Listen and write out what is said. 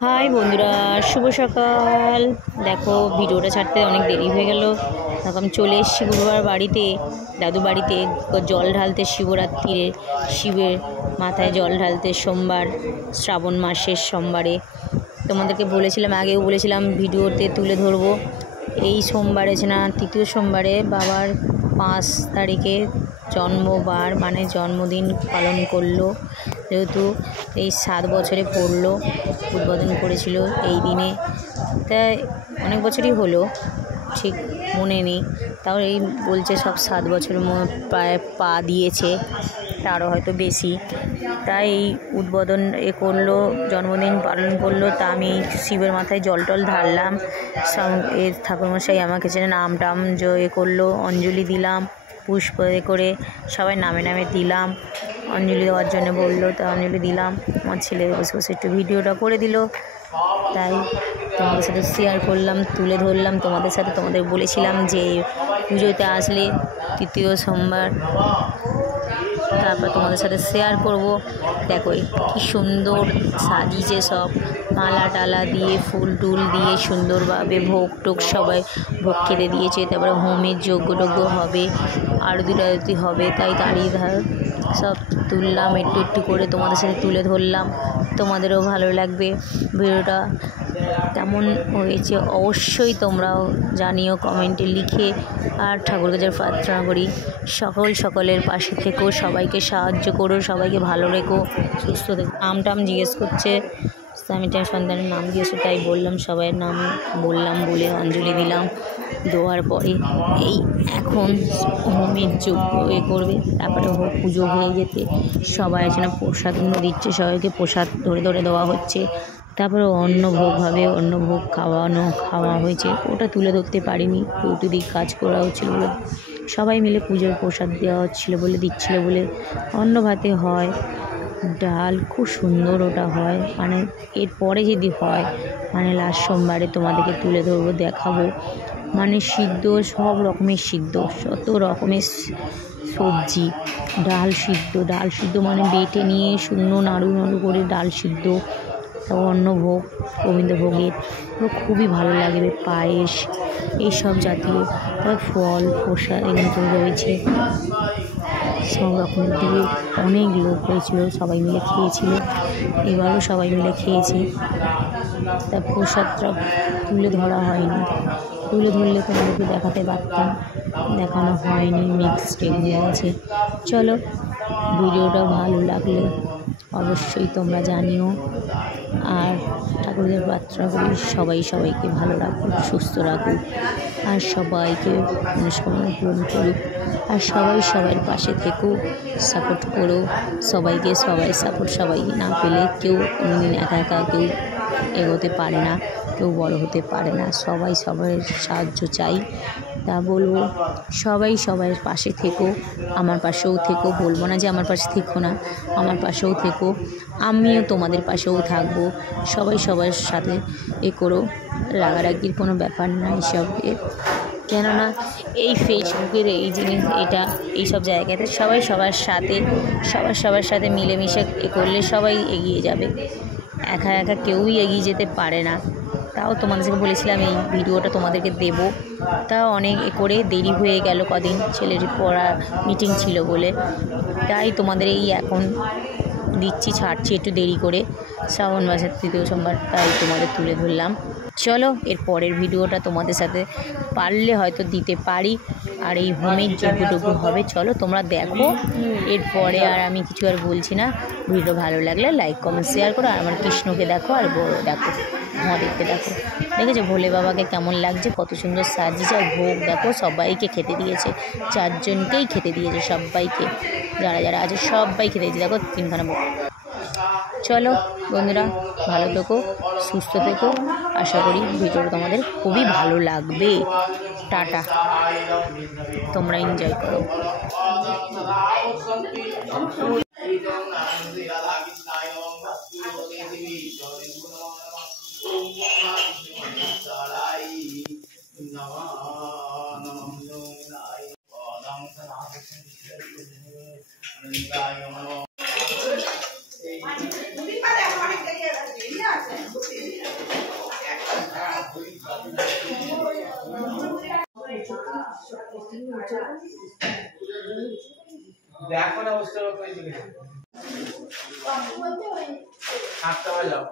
High বন্ধুরা, শুভ সকাল। দেখো ভিডিওটা ছাড়তে অনেক দেরি হয়ে গেল। এখন চলে এসেছি গুরুবার বাড়িতে, দাদু বাড়িতে জল ঢালতে। শিবরাত্রিরে শিবের মাথায় জল ঢালতে, সোমবার, শ্রাবণ মাসের সোমবারে। তোমাদেরকে বলেছিলাম, আগেও বলেছিলাম ভিডিওতে তুলে ধরবো। এই সোমবারে না, তৃতীয় সোমবারে বাবার 5 তারিখে জন্মবার, মানে জন্মদিন পালন করলো। যেহেতু এই 7 বছরে পড়লো, উদ্বোধন করেছিল এই দিনে। তাই অনেক বছরই হলো, ঠিক মনে নেই, তাও এই বলছে সব 7 বছরের প্রায় পা দিয়েছে, তারও হয়তো বেশি। তাই এই উদ্বোধন করলো, জন্মদিন পালন করলো। তা আমি শিবের মাথায় জল টল ঢাললাম। ঠাকুরমশাই আমাকে নাম টাম করলো, অঞ্জলি দিলাম, পুষ্প করে সবাই নামে নামে দিলাম। অঞ্জলি দেওয়ার জন্য বললো, তা অঞ্জলি দিলাম। আমার ছেলে বসে বসে একটু ভিডিওটা করে দিল, তাই তোমাদের সাথে শেয়ার করলাম, তুলে ধরলাম তোমাদের সাথে। তোমাদের বলেছিলাম যে পুজোতে আসলে তৃতীয় সোমবার, তারপর তোমাদের সাথে শেয়ার করব। দেখো কি সুন্দর সাজিয়েছে, সব মালা টালা দিয়ে, ফুল টুল দিয়ে সুন্দরভাবে ভোগ টোগ সবাই ভোগ খেতে দিয়েছে। তারপরে হোমের যজ্ঞ টজ্ঞ হবে, আরতি টারতি হবে। তাই দাঁড়িয়ে সব তুললাম, একটু একটু করে তোমাদের সাথে তুলে ধরলাম। তোমাদেরও ভালো লাগবে। ভিডিওটা কেমন হয়েছে অবশ্যই তোমরাও জানিও কমেন্টে লিখে। আর ঠাকুরকে যে প্রার্থনা করি, সকলের পাশে থেকো, সবাইকে সাহায্য করো, সবাইকে ভালো রেখো, সুস্থ থেকো। নাম জিজ্ঞেস করছে, স্বামীটার সন্তানের নাম দিয়েছে, তাই বললাম, সবাইয়ের নাম বললাম, বলে অঞ্জলি দিলাম। দেওয়ার পরে এই এখন হোমের যজ্ঞ করবে, তারপরে পুজো হয়ে যেতে সবাই প্রসাদ দিচ্ছে, সবাইকে প্রসাদ ধরে ধরে দেওয়া হচ্ছে। তারপরে অন্নভোগ হবে, অন্নভোগ খাওয়া হয়েছে, ওটা তুলে ধরতে পারিনি, চৌতুদিক কাজ করা হচ্ছিলো বলে। সবাই মিলে পুজোর প্রসাদ দেওয়া হচ্ছিলো বলে, দিচ্ছিলো বলে। অন্ন ভাতে হয়, ডাল, খুব সুন্দর ওটা হয়। মানে এরপরে যদি হয়, মানে লাস্ট সোমবারে তোমাদেরকে তুলে ধরবো, দেখাবো। মানে সিদ্ধ, সব রকমের সিদ্ধ, যত রকমের সবজি, ডাল সিদ্ধ মানে বেটে নিয়ে শুকনো নাড়ু করে ডাল সিদ্ধ। তারপর অন্নভোগ, গোবিন্দভোগের খুবই ভালো লাগবে, পায়েস, এইসব জাতীয়। তারপর ফল প্রসাদ এখানে তৈরি হয়েছে, সব রকমের দিয়ে অনেক লোক হয়েছিল, সবাই মিলে খেয়েছিল। এবারও সবাই মিলে খেয়েছি। তা প্রসাদটা তুলে ধরা হয়নি, তুলে ধরলে তোমাদেরকে দেখাতে পারতাম, দেখানো হয়নি, মিক্সড হয়ে গেছে। চলো, ভিডিওটা ভালো লাগলে অবশ্যই তোমরা জানিও। আর ঠাকুরদের প্রার্থনা করি সবাইকে ভালো রাখুক, সুস্থ রাখুক, আর সবাইকে মনস্কামনা পূরণ করুক। আর সবার পাশে থেকেও সাপোর্ট করো সবাইকে। সাপোর্ট সবাই না পেলে কেউ কোনোদিন একা কেউ এগোতে পারে না, কেউ বড় হতে পারে না। সবাই সবার সাহায্য চাই। তা বলবো, সবাই পাশে থেকো, আমার পাশেও থেকো। বলবো না যে আমার পাশে থেকো না, আমার পাশেও থেকো, আমিও তোমাদের পাশেও থাকবো। সবার সাথে করো, রাগারাগির কোনো ব্যাপার না এসবে। কেননা এই ফেসবুকের এই জিনিস, এইসব জায়গাতে সবাই সবার সাথে মিলেমিশে করলে সবাই এগিয়ে যাবে। একা কেউই এগিয়ে যেতে পারে না। তাও তোমাদেরকে বলেছিলাম এই ভিডিওটা তোমাদেরকে দেব, তাও অনেক করে দেরি হয়ে গেল, কদিন ছেলের পড়া মিটিং ছিল বলে। তাই তোমাদের এই এখন ছাড়ছি একটু দেরি করে, শ্রাবণ মাসের তৃতীয় সোমবার, তাই তোমাদের তুলে ধরলাম। চলো, এর পরের ভিডিওটা তোমাদের সাথে পারলে হয়তো দিতে পারি। আর এই হোমের যজ্ঞ হবে, চলো তোমরা দেখো। এরপরে আর আমি কিছু আর বলছি না। ভিডিও ভালো লাগলে লাইক কমেন্ট শেয়ার করো। আর আমার কৃষ্ণকে দেখো, আর বড় দেখো, মহাদেবকে দেখো। দেখেছো ভোলে বাবাকে কেমন লাগছে, কত সুন্দর সাজিয়েছে। আর ভোগ দেখো, সবাইকে খেতে দিয়েছে, 4 জনকেই খেতে দিয়েছে, সবাইকে, যারা আছে সবাই খেতে দিয়েছে। দেখো 3খানা ভোগ। চলো বন্ধুরা, ভালো থেকো, সুস্থ থেকো। আশা করি ভিডিওটা তোমাদের খুবই ভালো লাগবে। টাটা, তোমরা এনজয় করো। দেখো না বুঝতে পারো কই চলে গেছে 7টা বাজে যাও